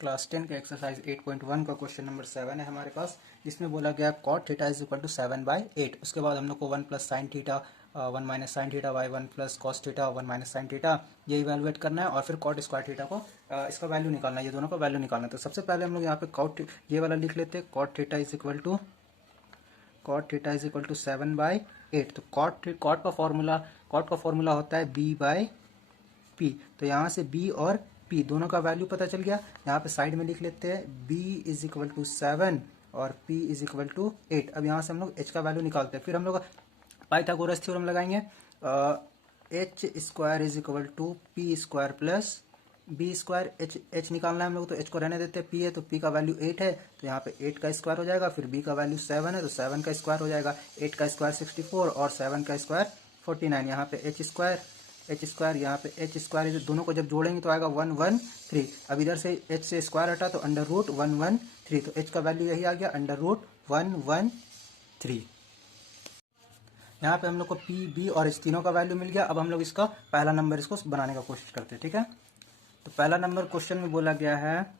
Class 10 के exercise 8.1 का question number 7 है हमारे पास, जिसमें बोला गया cot theta is equal to 7/8। उसके बाद हम लोग को 1 plus sine theta 1 minus sine theta by 1 plus cos theta 1 minus sine theta ये इवेलुएट करना है और फिर cot स्क्वायर थीटा को इसका वैल्यू निकालना है, ये दोनों का वैल्यू निकालना है। तो सबसे पहले हम लोग यहाँ पे cot ये वाला लिख लेते हैं, cot theta is equal to 7/8। तो cot का फॉर्मूला होता है b/p। तो यहाँ से b और p दोनों का वैल्यू पता चल गया। यहाँ पे साइड में लिख लेते हैं b इज इक्वल टू 7 और p इज इक्वल टू 8। अब यहाँ से हम लोग h का वैल्यू निकालते हैं। फिर हम लोग पाइथागोरस थ्योरम लगाएंगे। h square is equal to p square plus b square. h निकालना है हम लोग, तो h को रहने देते हैं। p है तो p का वैल्यू 8 है, तो यहाँ पे 8 का स्क्वायर हो जाएगा। फिर b का वैल्यू 7 है तो 7 का स्क्वायर हो जाएगा। 8 का स्क्वायर 64 और 7 का स्क्वायर 49। यहाँ पे h स्क्वायर यहाँ पे h स्क्वायर दोनों को जब जोड़ेंगे तो आएगा 113। अब इधर से h से स्क्वायर हटा तो अंडर रूट 113, तो h का वैल्यू यही आ गया अंडर रूट 113। यहाँ पे हम लोग को p b और h तीनों का वैल्यू मिल गया। अब हम लोग इसका पहला नंबर इसको बनाने का कोशिश करते हैं, ठीक है। तो पहला नंबर क्वेश्चन में बोला गया है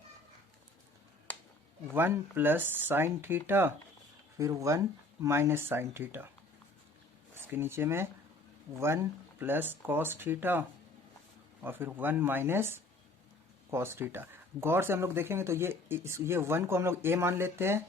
1 प्लस साइन थीटा फिर 1 माइनस साइन थीटा। इसके नीचे में 1 प्लस कॉस थीटा और फिर 1 माइनस कॉस थीटा। गौर से हम लोग देखेंगे तो ये 1 को हम लोग a मान लेते हैं,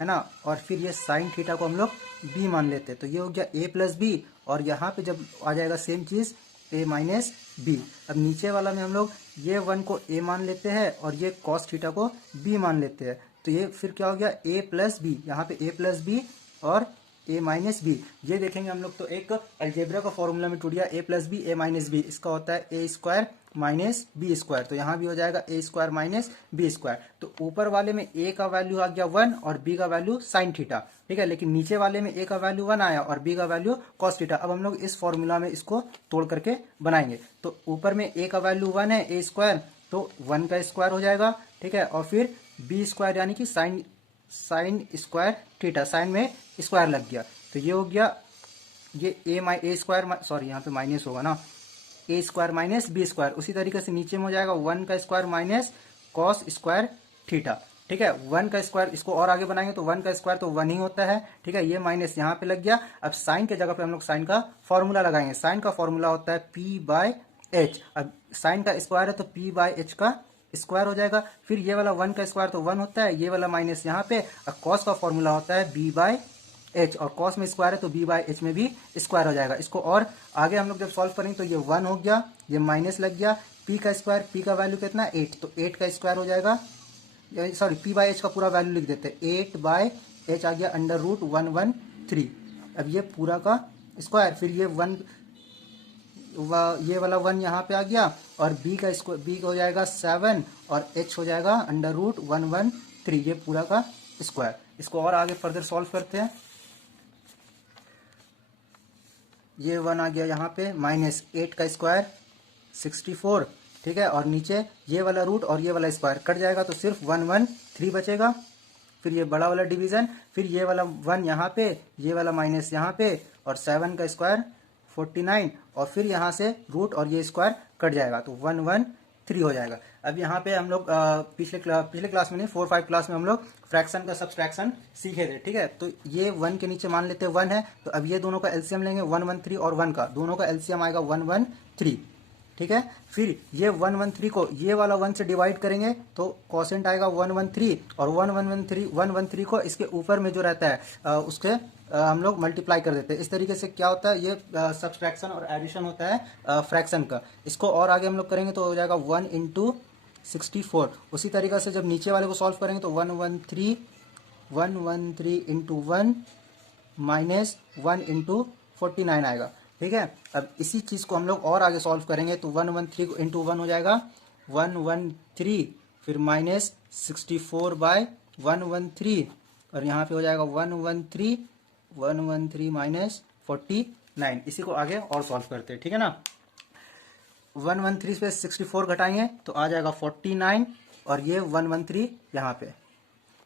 है ना, और फिर ये साइन थीटा को हम लोग b मान लेते हैं। तो ये हो गया a प्लस बी, और यहाँ पे जब आ जाएगा सेम चीज a माइनस बी। अब नीचे वाला में हम लोग ये 1 को a मान लेते हैं और ये कॉस थीटा को b मान लेते हैं। तो ये फिर क्या हो गया a प्लस बी, यहाँ पे a प्लस बी और a माइनस बी। ये देखेंगे हम लोग तो एक अलजेब्रा का फॉर्मूला में टूट गया a plus b a minus b. इसका होता है a square minus b square, तो यहाँ भी हो जाएगा a square minus b square. तो ऊपर वाले में a का वैल्यू आ गया 1 और b का वैल्यू साइन थीटा, ठीक है। लेकिन नीचे वाले में a का वैल्यू 1 आया और b का वैल्यू कॉस थीटा। अब हम लोग इस फॉर्मूला में इसको तोड़ करके बनाएंगे। तो ऊपर में a का वैल्यू 1 है, a स्क्वायर, तो 1 का स्क्वायर हो जाएगा, ठीक है। और फिर b स्क्वायर यानी कि साइन स्क्वायर थीटा, साइन में स्क्वायर लग गया, तो ये हो गया ये a स्क्वायर, सॉरी यहाँ पे माइनस होगा ना, a square minus b square. उसी तरीके से नीचे में हो जाएगा 1 का square minus cos square theta, ठीक है। 1 का स्क्वायर, इसको और आगे बनाएंगे तो 1 का स्क्वायर तो 1 ही होता है, ठीक है। ये माइनस यहाँ पे लग गया। अब साइन के जगह पे हम लोग साइन का फॉर्मूला लगाएंगे। साइन का फॉर्मूला होता है p/h। अब साइन का स्क्वायर है तो p/h का स्क्वायर हो जाएगा। फिर ये वाला 1 का स्क्वायर तो 1 होता है, ये वाला माइनस यहाँ पे। अब कॉस का फॉर्मूला होता है b/h, और कॉस में स्क्वायर है तो b/h में भी स्क्वायर हो जाएगा। इसको और आगे हम लोग जब सॉल्व करेंगे तो ये 1 हो गया, ये माइनस लग गया। p का स्क्वायर, p का वैल्यू कितना 8, तो 8 का स्क्वायर हो जाएगा, सॉरी p/h का पूरा वैल्यू लिख देते हैं। 8/h आ गया अंडर रूट 113। अब ये पूरा का स्क्वायर, फिर ये 1, ये वाला 1 यहाँ पे आ गया, और b का स्क्वायर, b हो जाएगा 7 और h हो जाएगा अंडर रूट 113, ये पूरा का स्क्वायर। इसको और आगे फर्दर सॉल्व करते हैं। ये 1 आ गया यहाँ पे, माइनस 8 का स्क्वायर 64, ठीक है। और नीचे ये वाला रूट और ये वाला स्क्वायर कट जाएगा तो सिर्फ 113 बचेगा। फिर ये बड़ा वाला डिवीजन, फिर ये वाला 1 यहाँ पे, ये वाला माइनस यहाँ पे, और 7 का स्क्वायर 49, और फिर यहाँ से रूट और ये स्क्वायर कट जाएगा तो 113 हो जाएगा। अब यहाँ पे हम लोग पिछले क्लास में नहीं, 4-5 क्लास में हम लोग फ्रैक्शन का सब्सट्रैक्शन सीखे थे, ठीक है। तो ये 1 के नीचे मान लेते हैं 1 है, तो अब ये दोनों का एलसीएम लेंगे 113 और 1 का, दोनों का एलसीएम आएगा 113, ठीक है। फिर ये 113 को ये वाला 1 से डिवाइड करेंगे तो कोसेंट आएगा 113, और 113 को इसके ऊपर में जो रहता है उसके हम लोग मल्टीप्लाई कर देते हैं। इस तरीके से क्या होता है, ये सब्सट्रैक्शन और एडिशन होता है फ्रैक्शन का। इसको और आगे हम लोग करेंगे तो हो जाएगा 1 इंटू 64। उसी तरीके से जब नीचे वाले को सॉल्व करेंगे तो 113 इंटू 1 माइनस 1 इंटू 49 आएगा, ठीक है। अब इसी चीज को हम लोग और आगे सॉल्व करेंगे तो 113 इंटू 1 हो जाएगा 113, फिर माइनस 64/113, और यहाँ पे हो जाएगा 113 माइनस 49। इसी को आगे और सॉल्व करते हैं, ठीक है ना। 113 पे 64 घटाएंगे तो आ जाएगा 49, और ये 113 यहाँ पे,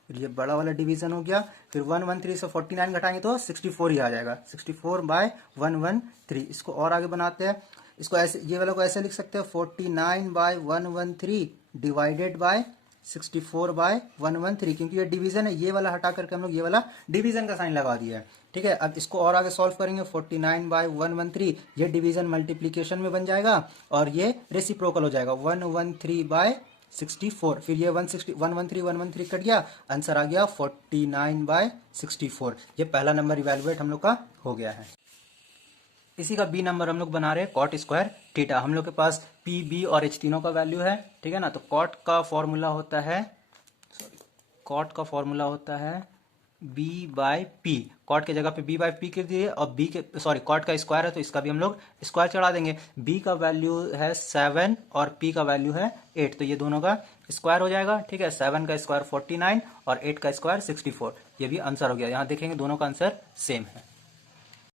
फिर ये बड़ा वाला डिवीजन हो गया। फिर 113 से 49 घटाएंगे तो 64 ही आ जाएगा, 64/113। इसको और आगे बनाते हैं। इसको ऐसे, ये वाला को ऐसे लिख सकते हैं 49/113 डिवाइडेड बाय 64/113, क्योंकि ये डिवीजन है, ये वाला हटा करके हम लोग ये वाला डिवीजन का साइन लगा दिया है। ठीक है, अब इसको और आगे सॉल्व करेंगे। 49/113 ये डिवीजन मल्टीप्लीकेशन में बन जाएगा और ये रेसिप्रोकल हो जाएगा 113/64। फिर ये 113 कट गया, आंसर आ गया 49/64। ये पहला नंबर इवेलुएट हम लोग का हो गया है। इसी का बी नंबर हम लोग बना रहे हैं कॉट स्क्वायर थीटा। हम लोग के पास पी, बी और एच तीनों का वैल्यू है। ठीक है ना, तो कॉट का फॉर्मूला होता है बी बाय पी। कॉट के जगह पे बी बाय पी कर दिए और कॉट का स्क्वायर है तो इसका भी हम लोग स्क्वायर चढ़ा देंगे। बी का वैल्यू है 7 और पी का वैल्यू है 8, तो ये दोनों का स्क्वायर हो जाएगा। ठीक है, 7 का स्क्वायर 49 और 8 का स्क्वायर 64। ये भी आंसर हो गया। यहाँ देखेंगे दोनों का आंसर सेम है।